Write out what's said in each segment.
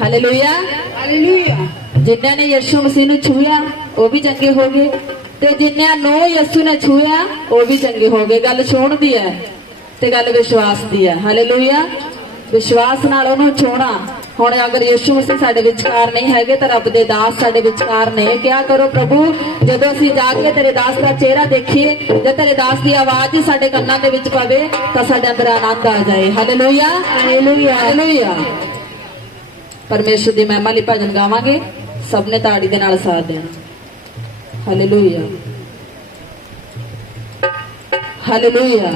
Hallelujah hallelujah ਜਿਨ੍ਹਾਂ ਨੇ ਯਿਸੂ ਮਸੀਹ ਨੂੰ ਛੂਇਆ ਉਹ ਵੀ ਚੰਗੇ ਹੋ ਗਏ। ਤੇ ਜਿਨ੍ਹਾਂ ਨੂੰ ਯਿਸੂ ਨੇ ਛੂਇਆ ਉਹ ਵੀ ਚੰਗੇ ਹੋ ਗਏ। ਗੱਲ ਛੋਣ ਦੀ ਹੈ ਤੇ ਗੱਲ ਵਿਸ਼ਵਾਸ ਦੀ ਹੈ। ਹਾਲੇਲੂਇਆ ਵਿਸ਼ਵਾਸ ਨਾਲ ਉਹਨੂੰ ਛੋਣਾ ਹੁਣ ਅਗਰ ਯਿਸੂ ਮਸੀਹ ਸਾਡੇ ਵਿਚਕਾਰ ਨਹੀਂ ਹੈਗੇ ਤਾਂ ਰੱਬ ਦੇ ਦਾਸ ਸਾਡੇ ਵਿਚਕਾਰ ਨੇ। ਕਿਆ ਕਰੋ ਪ੍ਰਭੂ? ਜਦੋਂ ਅਸੀਂ ਜਾ ਕੇ ਤੇਰੇ ਦਾਸ ਦਾ ਚਿਹਰਾ ਦੇਖੀਏ ਜੇ ਤੇਰੇ ਦਾਸ ਦੀ ਆਵਾਜ਼ ਸਾਡੇ ਕੰਨਾਂ ਦੇ ਵਿੱਚ ਪਵੇ ਤਾਂ ਸਾਡੇ ਅੰਦਰ ਆਨੰਦ ਆ ਜਾਏ। ਹਾਲੇਲੂਇਆ ਹਾਲੇਲੂਇਆ ਹਾਲੇਲੂਇਆ ਪਰਮੇਸ਼ਰ ਦੀ ਮਹਿਮਾ ਲਈ ਭਜਨ ਗਾਵਾਂਗੇ। ਸਭ ਨੇ ਤਾੜੀ ਦੇ ਨਾਲ ਸਾਥ ਦੇਣਾ। ਹਾਲੇਲੂਇਆ ਹਾਲੇਲੂਇਆ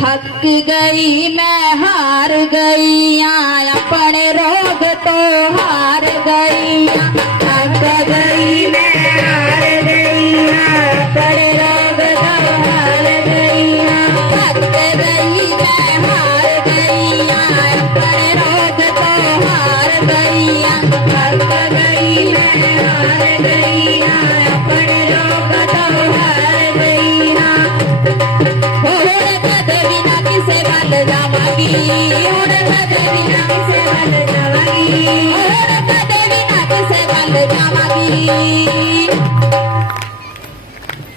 ਥੱਕ ਗਈ ਮੈਂ ਹਾਰ ਗਈ ਆਂ ਆਪਣੇ ਰੋਗ ਤੋਂ ਹਾਰ ਗਈ ਆਂ।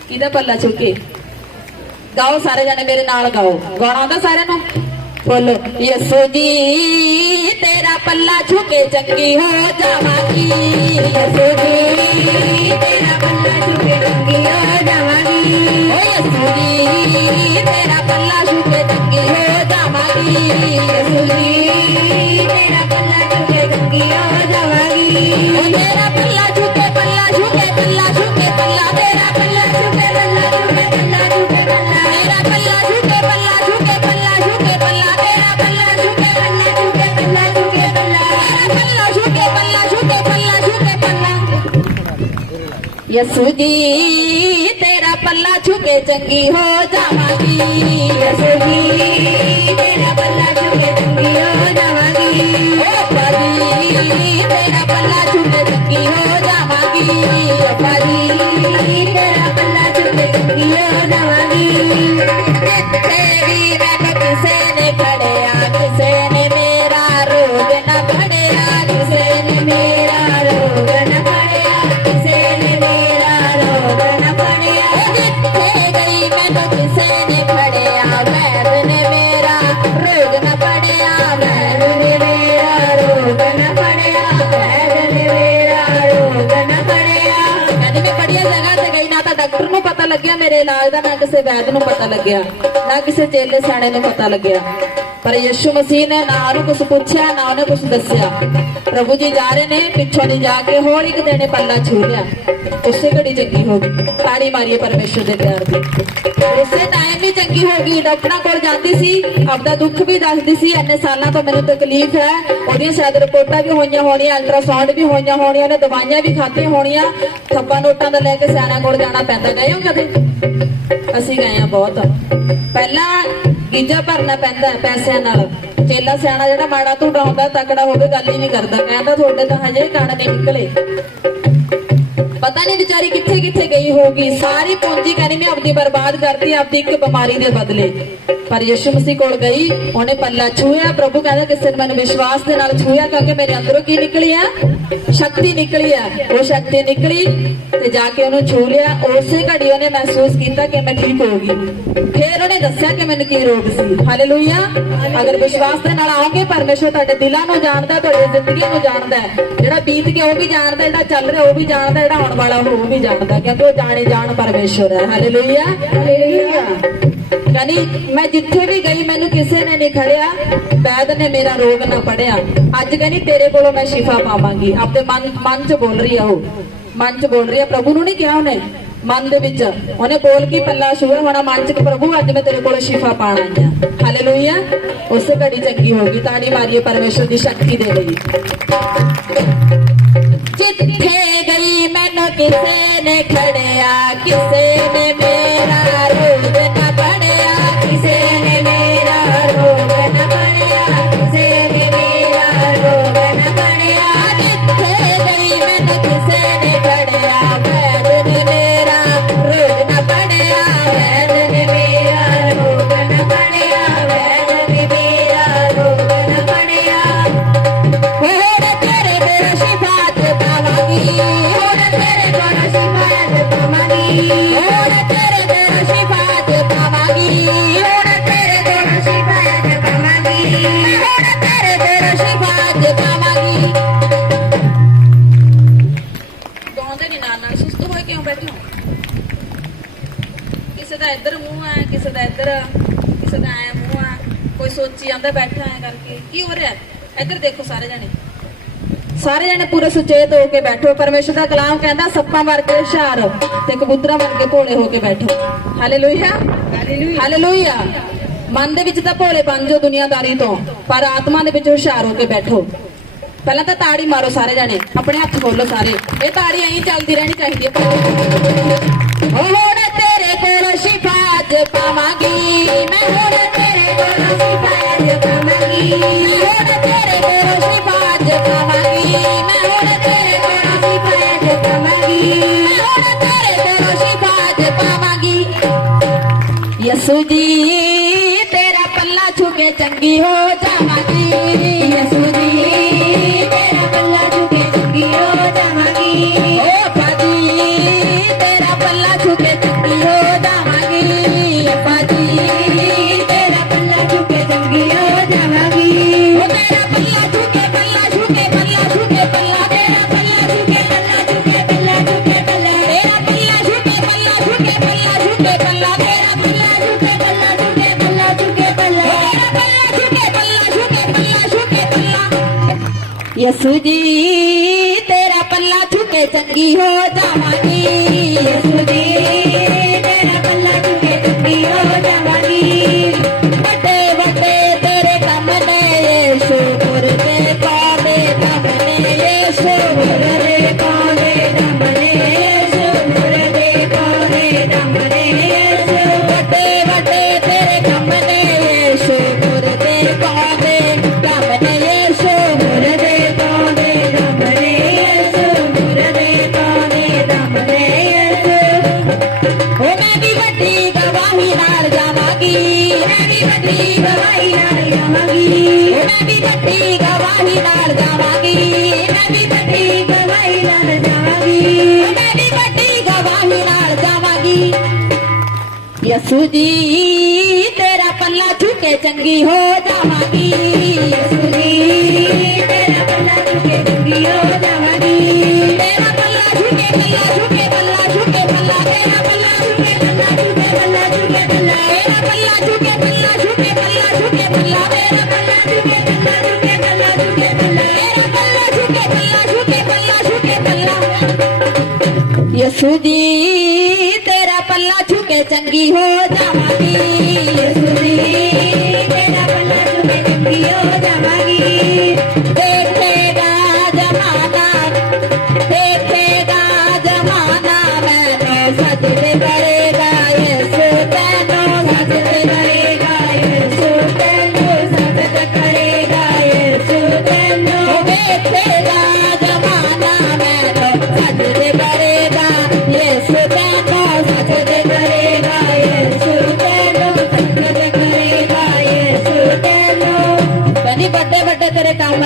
ਕਿਹਦਾ ਪੱਲਾ ਚੁੱਕੇ? ਗਾਓ ਸਾਰੇ ਜਾਣੇ ਮੇਰੇ ਨਾਲ ਗਾਓ। ਗਾਣਾ ਆਉਂਦਾ ਸਾਰਿਆਂ ਨੂੰ? ਬੋਲੋ, ਯਸੂ ਜੀ, ਤੇਰਾ ਪੱਲਾ ਝੁਕੇ ਚੰਗੀ ਹੋ ਜਾਵਾਂਗੀ। ਯਸੂ ਜੀ, ਤੇਰਾ ਪੱਲਾ ਝੁਕੇ ਚੰਗੀ ਹੋ ਜਾਵਾਂਗੀ। ਓ ਯਸੂ ਜੀ, ਤੇਰਾ ਯਸੂ ਜੀ ਤੇਰਾ ਪੱਲਾ ਝੁਕੇ ਚੰਗੀ ਹੋ ਜਾਵਾਂਗੀ। ਯਸੂ ਜੀ ਤੇਰਾ ਪੱਲਾ ਝੁਕੇ ਚੰਗੀ ਹੋ ਜਾਵਾਂਗੀ। ਓ ਪਾਜੀ ਤੇਰਾ ਪੱਲਾ ਝੁਕੇ ਚੰਗੀ ਹੋ ਜਾਵਾਂਗੀ। ਓ ਪਾਜੀ ਤੇਰਾ ਪੱਲਾ ਝੁਕੇ ਚੰਗੀ ਹੋ ਜਾਵਾਂਗੀ। ਤੇਰੀ ਵੀ ਮੈਨੂੰ ਕਿਸੇ ਨੇ ਫੜਿਆ, ਕਿਸੇ ਨੇ ਨੂੰ ਮੇਰੇ ਇਲਾਜ ਦਾ ਨਾ ਕਿਸੇ ਵੈਦ ਨੂੰ ਪਤਾ ਲੱਗਿਆ, ਨਾ ਕਿਸੇ ਚੇਲੇ ਸਿਆਣੇ ਨੂੰ ਪਤਾ ਲੱਗਿਆ। ਪਰ ਯਿਸੂ ਮਸੀਹ ਨੇ ਨਾ ਉਹਨੂੰ ਕੁਝ ਪੁੱਛਿਆ, ਨਾ ਉਹਨੇ ਕੁਝ ਦੱਸਿਆ। ਪ੍ਰਭੂ ਜੀ ਜਾ ਰਹੇ ਨੇ, ਪਿੱਛੋਂ ਦੀ ਜਾ ਕੇ ਹੋਰ ਇੱਕ ਦੇਣੇ ਪੱਲਾ ਛੂ ਲਿਆ ਉਸੇ ਘੜੀ ਚੰਗੀ ਹੋ ਗਈ, ਤਾੜੀ ਮਾਰੀਏ ਪਰਮੇਸ਼ਰ ਦੇ ਪਿਆਰ ਦੀ। ਉਸੇ ਟਾਈਮ ਵੀ ਚੰਗੀ ਹੋ ਗਈ, ਡਾਕਟਰਾਂ ਕੋਲ ਜਾਂਦੀ ਸੀ, ਆਪਦਾ ਦੁੱਖ ਵੀ ਦੱਸਦੀ ਸੀ, ਇੰਨੇ ਸਾਲਾਂ ਤੋਂ ਮੈਨੂੰ ਤਕਲੀਫ ਹੈ। ਉਹਦੀਆਂ ਸ਼ਾਇਦ ਰਿਪੋਰਟਾਂ ਵੀ ਹੋਈਆਂ ਹੋਣੀਆਂ ਅਲਟਰਾਸਾਊਂਡ ਵੀ ਹੋਈਆਂ ਹੋਣੀਆਂ ਨੇ ਦਵਾਈਆਂ ਵੀ ਖਾਧੀਆਂ ਹੋਣੀਆਂ। ਥੱਪਾ ਨੋਟਾਂ ਦਾ ਲੈ ਕੇ ਸਿਆਣਾ ਕੋਲ ਜਾਣਾ ਪੈਂਦਾ, ਗਏ ਹੋ ਕਦੇ? ਅਸੀਂ ਗਏ ਆ ਬਹੁਤ। ਪਹਿਲਾਂ ਗੀਜਾ ਭਰਨਾ ਪੈਂਦਾ ਪੈਸਿਆਂ ਨਾਲ। ਚੇਲਾ ਸਿਆਣਾ ਜਿਹੜਾ ਮਾੜਾ ਧੂੜਾ ਹੁੰਦਾ ਤਕੜਾ ਹੋਵੇ, ਗੱਲ ਹੀ ਨਹੀਂ ਕਰਦਾ। ਕਹਿੰਦਾ ਤੁਹਾਡੇ ਤਾਂ ਹਜੇ ਕਣ ਨਹੀਂ ਨਿਕਲੇ। ਪਤਾ ਨਹੀਂ ਵਿਚਾਰੀ ਕਿੱਥੇ ਕਿੱਥੇ ਗਈ ਹੋਗੀ ਸਾਰੀ ਪੂੰਜੀ ਕਹਿੰਦੀ ਮੈਂ ਆਪਦੀ ਬਰਬਾਦ ਕਰਤੀ, ਆਪਦੀ ਇੱਕ ਬਿਮਾਰੀ ਦੇ ਬਦਲੇ। ਪਰ ਯਿਸੂ ਮਸੀਹ ਕੋਲ ਗਈ, ਉਹਨੇ ਪੱਲਾ ਛੂਇਆ ਪ੍ਰਭੂ ਕਹਿੰਦਾ ਕਿਸੇ ਨੇ ਮੈਨੂੰ ਵਿਸ਼ਵਾਸ ਦੇ ਨਾਲ ਛੂਇਆ ਕਿਉਂਕਿ ਮੇਰੇ ਅੰਦਰੋਂ ਕੀ ਨਿਕਲੀ ਆ ਸ਼ਕਤੀ ਨਿਕਲੀ ਆ। ਉਹ ਸ਼ਕਤੀ ਨਿਕਲੀ ਤੇ ਜਾ ਕੇ ਉਹਨੂੰ ਛੂ ਲਿਆ। ਉਸੇ ਘੜੀ ਉਹਨੇ ਮਹਿਸੂਸ ਕੀਤਾ ਕਿ ਮੈਂ ਠੀਕ ਹੋ ਗਈ। ਫਿਰ ਉਹਨੇ ਦੱਸਿਆ ਕਿ ਮੈਨੂੰ ਕੀ ਰੋਗ ਸੀ। ਹਾਲੇਲੂਇਆ ਅਗਰ ਵਿਸ਼ਵਾਸ ਦੇ ਨਾਲ ਆਓਗੇ, ਪਰਮੇਸ਼ਰ ਤੁਹਾਡੇ ਦਿਲਾਂ ਨੂੰ ਜਾਣਦਾ, ਤੁਹਾਡੀ ਜ਼ਿੰਦਗੀ ਨੂੰ ਜਾਣਦਾ ਜਿਹੜਾ ਬੀਤ ਗਿਆ, ਉਹ ਵੀ ਜਾਣਦਾ, ਜਿਹੜਾ ਚੱਲ ਰਿਹਾ, ਉਹ ਵੀ ਜਾਣਦਾ, ਜਿਹੜਾ ਆਉਣ ਵਾਲਾ, ਉਹ ਵੀ ਜਾਣਦਾ। ਕਿਉਂਕਿ ਉਹ ਜਾਣੇ ਜਾਣ ਪਰਮੇਸ਼ਰ ਹੈ। ਹਾਲੇਲੂਇਆ ਹਾਲੇਲੂਇਆ ਯਾਨੀ ਮੈਂ ਜਿੱਥੇ ਵੀ ਗਈ, ਮੈਨੂੰ ਕਿਸੇ ਨੇ ਨਹੀਂ ਖੜਿਆ। ਵੈਦ ਨੇ ਮੇਰਾ ਰੋਗ ਨਾ ਪੜਿਆ। ਅੱਜ ਕਹਿੰਦੀ, ਤੇਰੇ ਕੋਲੋਂ ਮੈਂ ਸ਼ਿਫਾ ਪਾਵਾਂਗੀ। ਆਪਣੇ ਮਨ ਮਨ ਚ ਬੋਲ ਰਹੀ ਆ ਉਹ। ਮਨ ਚ ਬੋਲ ਰਹੀ ਆ, ਪ੍ਰਭੂ ਨੂੰ ਨਹੀਂ ਕਿਹਾ ਉਹਨੇ? ਮਨ ਦੇ ਵਿੱਚ। ਉਹਨੇ ਬੋਲ ਕੇ ਪੱਲਾ ਸ਼ੁਰੂ ਹੋਣਾ, ਮਨ ਚ ਕਿ ਪ੍ਰਭੂ, ਅੱਜ ਮੈਂ ਤੇਰੇ ਕੋਲੋਂ ਸ਼ਿਫਾ ਪਾਣ ਆਈ ਆ ਹਾਲੇਲੂਇਆ ਉਸੇ ਘੜੀ ਚੰਗੀ ਹੋ ਗਈ ਤਾੜੀ ਮਾਰੀਏ, ਪਰਮੇਸ਼ਰ ਦੀ ਸ਼ਕਤੀ ਦੇ ਲਈ ਜਿੱਥੇ ਗਈ ਮੈਨੂੰ ਕਿਸੇ ਨੇ ਖੜਿਆ ਕਿਸੇ ਨੇ ਮੇਰਾ ਰੋਗ ਨਾ ਪੜਿਆ ਕਿਸੇ ਜਾਂਦਾ ਬੈਠਾ ਐ ਕਰਕੇ। ਕੀ ਹੋ ਰਿਹਾ? ਇੱਧਰ ਦੇਖੋ ਸਾਰੇ ਜਣੇ। ਸਾਰੇ ਜਣੇ ਪੂਰੇ ਸੁਚੇਤ ਹੋ ਕੇ ਬੈਠੋ। ਪਰਮੇਸ਼ਰ ਦਾ ਕਲਾਮ ਕਹਿੰਦਾ ਸੱਪਾਂ ਵਰਗੇ ਹੁਸ਼ਿਆਰ ਤੇ ਕਬੂਤਰਾਂ ਵਰਗੇ ਭੋਲੇ ਹੋ ਕੇ ਬੈਠੋ। ਹਾਲੇਲੂਇਆ ਹਾਲੇਲੂਇਆ ਮਨ ਦੇ ਵਿੱਚ ਤਾਂ ਭੋਲੇ ਬਣ ਜਾਓ ਦੁਨੀਆਦਾਰੀ ਤੋਂ ਪਰ ਆਤਮਾ ਦੇ ਵਿੱਚ ਹੁਸ਼ਿਆਰ ਹੋ ਕੇ ਬੈਠੋ। ਪਹਿਲਾਂ ਤਾਂ ਤਾੜੀ ਮਾਰੋ ਸਾਰੇ ਜਣੇ। ਆਪਣੇ ਹੱਥ ਖੋਲੋ ਸਾਰੇ। ਇਹ ਤਾੜੀ ਐਂ ਚੱਲਦੀ ਰਹਿਣੀ ਚਾਹੀਦੀ ਹੈ ਓ ਹੁਣ ਤੇਰੇ ਕੋਲ ਸ਼ਿਫਾ ਅੱਜ ਪਾਵਾਂਗੀ ਮੈਂ ਹੁਣ ਤੇਰੇ ਕੋਲ ਸ਼ਿਫਾ ਅੱਜ ਪਾਵਾਂਗੀ ਮੈਂ ਹੁਣ ਤੇਰੇ ਕੋਲ ਸ਼ਿਫਾ ਅੱਜ ਪਾਵਾਂਗੀ ਮੈਂ ਹੁਣ ਤੇਰੇ ਕੋਲ ਸ਼ਿਫਾ ਅੱਜ ਪਾਵਾਂਗੀ ਮੈਂ ਹੁਣ ਤੇਰੇ ਕੋਲ ਸ਼ਿਫਾ ਅੱਜ ਪਾਵਾਂਗੀ ਯਸੂ ਜੀ ਤੇਰਾ ਪੱਲਾ ਛੂ ਕੇ ਚੰਗੀ ਹੋ ਜਾਵਾਂਗੀ ਪੱਲਾ ਜੀ ਤੇਰਾ ਪੱਲਾ ਛੂ ਕੇ ਚੰਗੀ ਹੋ ਜਾਵਾਂਗੀ। ਜਾਵਾਂਗੀ। ਮੈਂ ਵੀ ਵੱਡੀ ਗਵਾਹੀ ਨਾਲ ਜਾਵਾਂਗੀ। ਮੈਂ ਵੀ ਵੱਡੀ ਗਵਾਹੀ ਨਾਲ ਜਾਵਾਂਗੀ। ਮੈਂ ਵੀ ਵੱਡੀ ਗਵਾਹੀ ਨਾਲ ਜਾਵਾਂਗੀ। ਯਸੂ ਜੀ, ਤੇਰਾ ਪੱਲਾ ਝੁਕੇ ਚੰਗੀ ਹੋ ਜਾਵਾਂਗੀ। ਯਸੂ ਜੀ, ਤੇਰਾ ਪੱਲਾ ਝੁਕੇ ਚੰਗੀ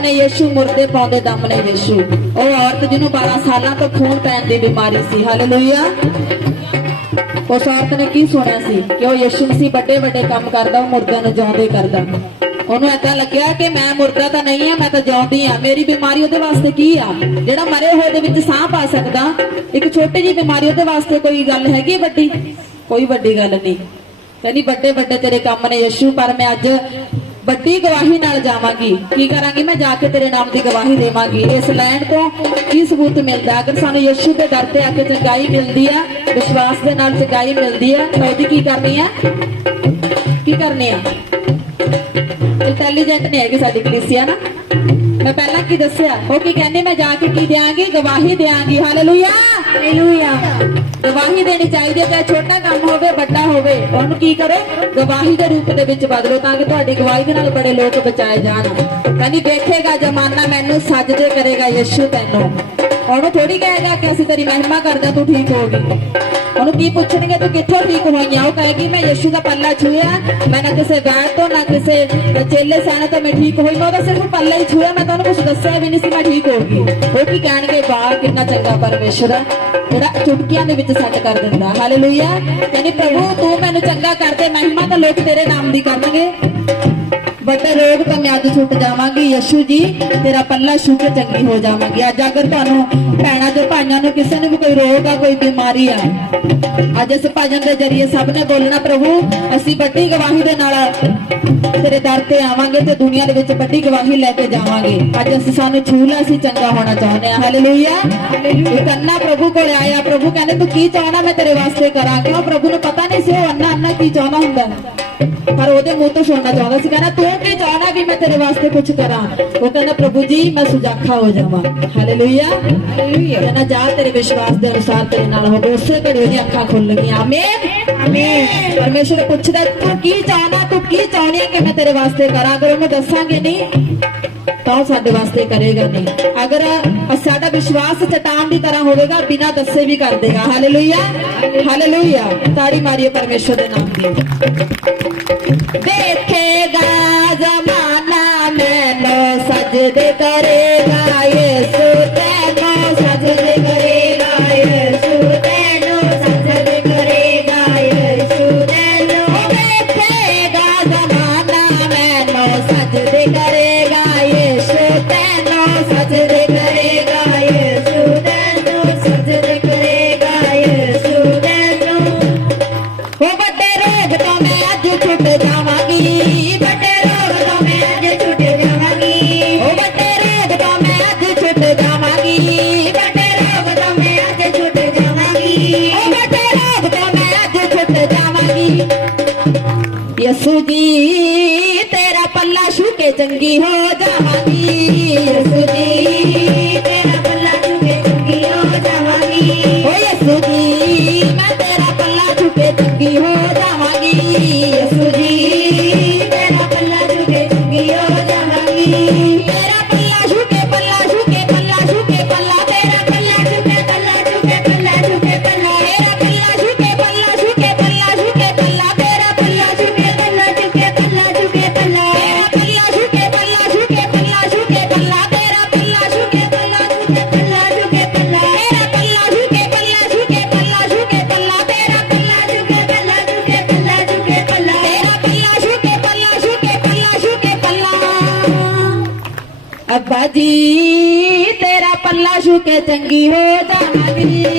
ਨੇ ਯਿਸੂ ਮੁਰਦੇ ਪਾਉਂਦੇ ਦਮ ਨੇ ਯਿਸੂ ਉਹ ਔਰਤ ਜਿਹਨੂੰ 12 ਸਾਲਾਂ ਤੋਂ ਖੂਨ ਪੈਣ ਦੀ ਬਿਮਾਰੀ ਸੀ। ਹਾਲੇਲੂਇਆ ਉਸ ਔਰਤ ਨੇ ਕੀ ਸੁਣਿਆ ਸੀ? ਕਿ ਉਹ ਯਿਸੂ ਮਸੀਹ ਵੱਡੇ ਵੱਡੇ ਕੰਮ ਕਰਦਾ, ਉਹ ਮੁਰਦਿਆਂ ਨੂੰ ਜਿਉਂਦੇ ਕਰਦਾ। ਉਹਨੂੰ ਏਦਾਂ ਲੱਗਿਆ ਕਿ ਮੈਂ ਮੁਰਦਾ ਤਾਂ ਨਹੀਂ ਆ ਮੈਂ ਤਾਂ ਜਿਉਂਦੀ ਆ ਮੇਰੀ ਬਿਮਾਰੀ ਉਹਦੇ ਵਾਸਤੇ ਕੀ ਆ? ਜਿਹੜਾ ਮਰੇ ਹੋਏ ਦੇ ਵਿੱਚ ਸਾਹ ਪਾ ਸਕਦਾ, ਇੱਕ ਛੋਟੀ ਜਿਹੀ ਬਿਮਾਰੀ ਉਹਦੇ ਵਾਸਤੇ ਕੋਈ ਗੱਲ ਹੈਗੀ ਵੱਡੀ? ਕੋਈ ਵੱਡੀ ਗੱਲ ਨਹੀਂ। ਕਹਿੰਦੀ, ਵੱਡੇ ਵੱਡੇ ਤੇਰੇ ਕੰਮ ਨੇ ਯਸ਼ੂ, ਪਰ ਮੈਂ ਅੱਜ ਵੱਡੀ ਗਵਾਹੀ ਨਾਲ ਜਾਵਾਂਗੀ। ਕੀ ਕਰਾਂਗੀ ਮੈਂ? ਜਾ ਕੇ ਤੇਰੇ ਨਾਮ ਦੀ ਗਵਾਹੀ ਦੇਵਾਂਗੀ। ਇਸ ਲੈਣ ਤੋਂ ਕੀ ਸਬੂਤ ਮਿਲਦਾ? ਅਗਰ ਸਾਨੂੰ ਯਿਸੂ ਦੇ ਦਰ ਤੇ ਆ ਕੇ ਚੰਗਾਈ ਮਿਲਦੀ ਆ, ਵਿਸ਼ਵਾਸ ਦੇ ਨਾਲ ਚੰਗਾਈ ਮਿਲਦੀ ਆ, ਤਾਂ ਉਹਦੀ ਕੀ ਕਰਨੀ ਆ? ਕੀ ਕਰਨੀ ਆ? ਇੰਟੈਲੀਜੈਂਟ ਨਹੀਂ ਹੈਗੀ ਸਾਡੀ ਕਲੀਸਿਆ ਨਾ। ਮੈਂ ਪਹਿਲਾਂ ਕੀ ਦੱਸਿਆ? ਉਹ ਕੀ ਕਹਿੰਦੇ ਮੈਂ ਜਾ ਕੇ ਕੀ ਦਿਆਂਗੀ? ਗਵਾਹੀ ਦਿਆਂਗੀ। ਹਾਲੇਲੂਇਆ ਹਾਲੇਲੂਇਆ ਗਵਾਹੀ ਦੇਣੀ ਚਾਹੀਦੀ ਹੈ ਚਾਹੇ ਛੋਟਾ ਕੰਮ ਹੋਵੇ ਵੱਡਾ ਹੋਵੇ। ਉਹਨੂੰ ਕੀ ਕਰੋ? ਗਵਾਹੀ ਦੇ ਰੂਪ ਦੇ ਵਿੱਚ ਬਦਲੋ ਤਾਂ ਕਿ ਤੁਹਾਡੀ ਗਵਾਹੀ ਦੇ ਨਾਲ ਬੜੇ ਲੋਕ ਬਚਾਏ ਜਾਣ। ਕਹਿੰਦੀ ਦੇਖੇਗਾ ਜਮਾਨਾ ਮੈਨੂੰ ਸਜਦੇ ਕਰੇਗਾ ਯਿਸੂ ਤੈਨੂੰ। ਉਹਨੂੰ ਥੋੜੀ ਕਹੇਗਾ ਕਿ ਅਸੀਂ ਤੇਰੀ ਮਹਿਮਾ ਕਰਦੇ, ਤੂੰ ਠੀਕ ਹੋ ਗਈ। ਉਹਨੂੰ ਕੀ ਪੁੱਛਣਗੇ, ਤੂੰ ਕਿੱਥੋਂ ਠੀਕ ਹੋਈਆਂ? ਉਹ ਕਹੇਗੀ, ਮੈਂ ਯਿਸੂ ਦਾ ਪੱਲਾ ਛੂਇਆ ਮੈਂ ਨਾ ਕਿਸੇ ਵੈਦ ਤੋਂ, ਨਾ ਕਿਸੇ ਚੇਲੇ ਸੈਨਾ ਤੋਂ ਮੈਂ ਠੀਕ ਹੋਈ। ਮੈਂ ਉਹਦਾ ਸਿਰਫ ਪੱਲਾ ਹੀ ਛੂਇਆ ਮੈਂ ਤੁਹਾਨੂੰ ਕੁਝ ਦੱਸਿਆ ਵੀ ਨਹੀਂ ਸੀ ਮੈਂ ਠੀਕ ਹੋ ਗਈ। ਉਹ ਕੀ ਕਹਿਣਗੇ, ਵਾਹ, ਕਿੰਨਾ ਚੰਗਾ ਪਰਮੇਸ਼ਰ ਹੈ ਜਿਹੜਾ ਚੁਟਕੀਆਂ ਦੇ ਵਿੱਚ ਸੱਟ ਕਰ ਦਿੰਦਾ। ਹਾਲੇਲੂਇਆ ਕਹਿੰਦੀ ਪ੍ਰਭੂ, ਤੂੰ ਮੈਨੂੰ ਚੰਗਾ ਕਰ ਦੇ ਮਹਿਮਾ ਤਾਂ ਲੋਕ ਤੇਰੇ ਨਾਮ ਦੀ ਕਰਨਗੇ। ਵੱਡੇ ਰੋਗ ਤੋਂ ਮੈਂ ਅੱਜ ਛੁੱਟ ਜਾਵਾਂਗੀ ਯਸ਼ੂ ਜੀ ਤੇਰਾ ਪੱਲਾ ਛੂ ਕੇ ਚੰਗੀ ਹੋ ਜਾਵਾਂਗੀ। ਅੱਜ ਅਗਰ ਤੁਹਾਨੂੰ ਭੈਣਾਂ ਤੇ ਭਾਈਆਂ ਨੂੰ ਕਿਸੇ ਨੂੰ ਵੀ ਕੋਈ ਰੋਗ ਆ ਕੋਈ ਬਿਮਾਰੀ ਆ ਅੱਜ ਇਸ ਭਜਨ ਦੇ ਜਰੀਏ ਸਭ ਨੇ ਬੋਲਣਾ ਪ੍ਰਭੂ ਅਸੀਂ ਵੱਡੀ ਗਵਾਹੀ ਦੇ ਨਾਲ ਤੇਰੇ ਦਰ ਤੇ ਆਵਾਂਗੇ ਤੇ ਦੁਨੀਆ ਦੇ ਵਿੱਚ ਵੱਡੀ ਗਵਾਹੀ ਲੈ ਕੇ ਜਾਵਾਂਗੇ। ਅੱਜ ਅਸੀਂ ਸਾਨੂੰ ਛੂ ਲੈ ਅਸੀਂ ਚੰਗਾ ਹੋਣਾ ਚਾਹੁੰਦੇ ਹਾਂ। ਹਾਲੇਲੂਇਆ ਹਾਲੇਲੂਇਆ ਕੰਨਾ ਪ੍ਰਭੂ ਕੋਲ ਆਇਆ ਪ੍ਰਭੂ ਕਹਿੰਦੇ ਤੂੰ ਕੀ ਚਾਹਣਾ ਮੈਂ ਤੇਰੇ ਵਾਸਤੇ ਕਰਾਂ? ਕਿਉਂ? ਪ੍ਰਭੂ ਨੂੰ ਪਤਾ ਨਹੀਂ ਸੀ ਉਹ ਅੰਨਾ ਅੰਨਾ ਕੀ ਚਾਹੁੰਦਾ ਹੁੰਦਾ। ਪਰ ਉਹਦੇ ਮੂੰਹ ਤੋਂ ਸੁਣਨਾ ਚਾਹੁੰਦਾ ਸੀ ਕਹਿੰਦਾ ਤੂੰ ਕੀ ਚਾਹਣਾ ਵੀ ਮੈਂ ਤੇਰੇ ਵਾਸਤੇ ਕੁਝ ਕਰਾਂ? ਉਹ ਕਹਿੰਦਾ ਪ੍ਰਭੂ ਜੀ ਮੈਂ ਸੁਜਾਖਾ ਹੋ ਜਾਵਾਂ। ਹਾਲੇਲੂਇਆ ਹਾਲੇਲੂਇਆ ਕਹਿੰਦਾ ਜਾ ਤੇਰੇ ਵਿਸ਼ਵਾਸ ਦੇ ਅਨੁਸਾਰ ਤੇਰੇ ਨਾਲ ਹੋਵੇ। ਉਸੇ ਘੜੀ ਉਹਦੀਆਂ ਅੱਖਾਂ ਖੁੱਲ ਗਈਆਂ। ਆਮੀਨ ਆਮੀਨ ਪਰਮੇਸ਼ਰ ਪੁੱਛਦਾ ਤੂੰ ਕੀ ਚਾਹਣਾ ਤੂੰ ਕੀ ਚਾਹਣੀ ਹੈ ਕਿ ਮੈਂ ਤੇਰੇ ਵਾਸਤੇ ਕਰਾਂ? ਅਗਰ ਉਹਨੂੰ ਦੱਸਾਂਗੇ ਨਹੀਂ ਤਾਂ ਉਹ ਸਾਡੇ ਵਾਸਤੇ ਕਰੇਗਾ ਨਹੀਂ। ਅਗਰ ਸਾਡਾ ਵਿਸ਼ਵਾਸ ਚਟਾਨ ਦੀ ਤਰ੍ਹਾਂ ਹੋਵੇਗਾ, ਬਿਨਾਂ ਦੱਸੇ ਵੀ ਕਰ ਦੇਗਾ। ਹਾਲੇਲੂਇਆ ਹਾਲੇਲੂਇਆ ਤਾੜੀ ਮਾਰੀਏ ਪਰਮੇਸ਼ਰ ਦੇ ਨਾਮ ਦੀ। ਦੇਖੇਗਾ ਜ਼ਮਾਨਾ ਮੈਨੂੰ ਸਜਦੇ ਕਰੇਗਾ ਯਿਸੂ। ਹੋ